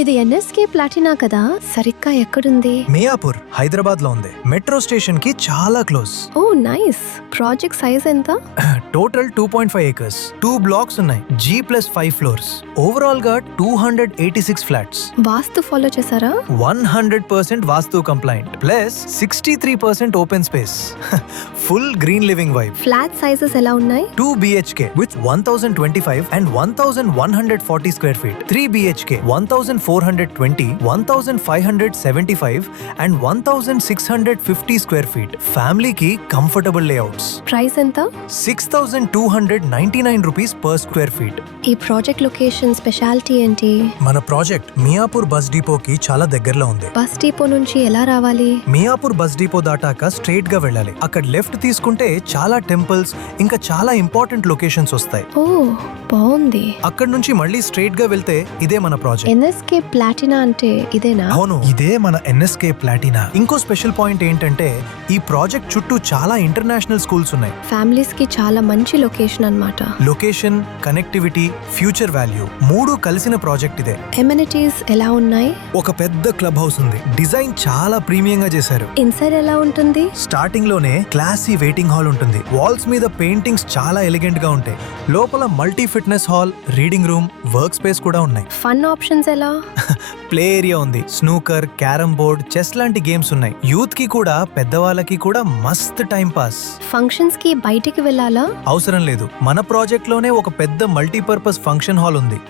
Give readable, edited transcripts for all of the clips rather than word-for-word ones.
ఇది ఎన్ఎస్కే ప్లాటినా కదా, సరిగ్గా ఎక్కడుంది? మియాపూర్, హైదరాబాద్ లో ఉంది. మెట్రో స్టేషన్ కి చాలా క్లోజ్. ఓ నైస్. ప్రాజెక్ట్ సైజ్ ఎంత? Total 2.5 acres. 2 blocks ఉన్నాయి. G+5 floors. ఓవరాల్ గా 286 ఫ్లాట్స్. వాస్తు ఫాలో చేశారా? 100% vastu compliant. Plus 63% open space. Full green living vibe. Flat sizes ఎలా ఉన్నాయి? 2 BHK with 1025 and 1140 square feet. 3 BHK 1420, 1575 and 1650 square feet. Family ki comfortable layouts. Price ఎంత? 6299 rupees per square feet. ఈ project location speciality ఏంటి? మన project Miyapur bus depot కి చాలా దగ్గరలో ఉంది. బస్ డిపో నుంచి ఎలా రావాలి? మియాపూర్ బస్ డిపో దాటాక స్ట్రైట్ గా వెళ్ళాలి. అక్కడ లెఫ్ట్ తీసుకుంటే చాలా టెంపుల్స్ ఇంకా చాలా ఇంపార్టెంట్ లొకేషన్స్ వస్తాయి. ఓ బాగుంది. అక్కడ నుంచి మళ్ళీ స్ట్రైట్ గా వెళ్తే ఇదే మన ప్రాజెక్ట్. ఎన్ఎస్కే ప్లాటినా అంటే ఇదేనా? అవును, ఇదే మన ఎన్ఎస్కే ప్లాటినా. ఇంకో స్పెషల్ పాయింట్ ఏంటంటే ఈ ప్రాజెక్ట్ చుట్టూ చాలా ఇంటర్నేషనల్ స్కూల్స్ ఉన్నాయి. ఫ్యామిలీస్ కి చాలా మంచి లొకేషన్ అన్నమాట. లొకేషన్, కనెక్టివిటీ, ఫ్యూచర్ వాల్యూ మూడు కలిసిన ప్రాజెక్ట్ ఇదే. ఎమ్యూనిటీస్ ఎలా ఉన్నాయి? ఒక పెద్ద క్లబ్ హౌస్ ఉంది. డిజైన్ చాలా ప్రీమియం గా చేశారు. ఇన్సైడ్ ఎలా ఉంటుంది? స్టార్టింగ్ లోనే క్లాసీ వెయిటింగ్ హాల్ ఉంటుంది. వాల్స్ మీద పెయింటింగ్స్ చాలా ఎలిగెంట్ గా ఉంటాయి. లోపల multi fitness hall, reading room, work space కూడా ఉన్నాయి. ఫన్ ఆప్షన్స్ ఎలా? ప్లే ఏరియా ఉంది. స్నూకర్, క్యారమ్ బోర్డ్, చెస్ లాంటి గేమ్స్ ఉన్నాయి. యూత్ కి కూడా పెద్దవాళ్ళకి కూడా మస్త్ టైం పాస్. ఫంక్షన్స్ కి బయటికి వెళ్ళాలా? అవసరం లేదు. మన ప్రాజెక్ట్ లోనే ఒక పెద్ద మల్టీపర్పస్ ఫంక్షన్ హాల్ ఉంది.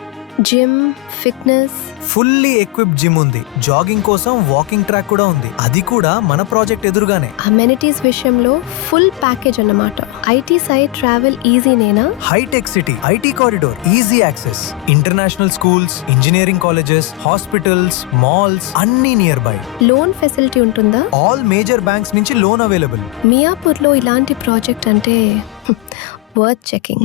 Gym, fitness, fully equipped gym ఉంది. జాగింగ్ కోసం వాకింగ్ ట్రాక్ కూడా ఉంది. అది కూడా మన ప్రాజెక్ట్ ఎదురుగానే. అమెనిటీస్ విషయంలో ఫుల్ ప్యాకేజ్ అన్నమాట. ఐటీ సైడ్ ట్రావెల్ ఈజీనేనా? హైటెక్ City, IT corridor, easy access. International schools, engineering colleges, hospitals, malls అన్ని నియర్ బై. లోన్ ఫెసిలిటీ ఉంటుందా? ఆల్ మేజర్ బ్యాంక్స్ నుంచి లోన్ అవైలబుల్. మియాపూర్లో ఇలాంటి ప్రాజెక్ట్ అంటే వర్త్ చెకింగ్.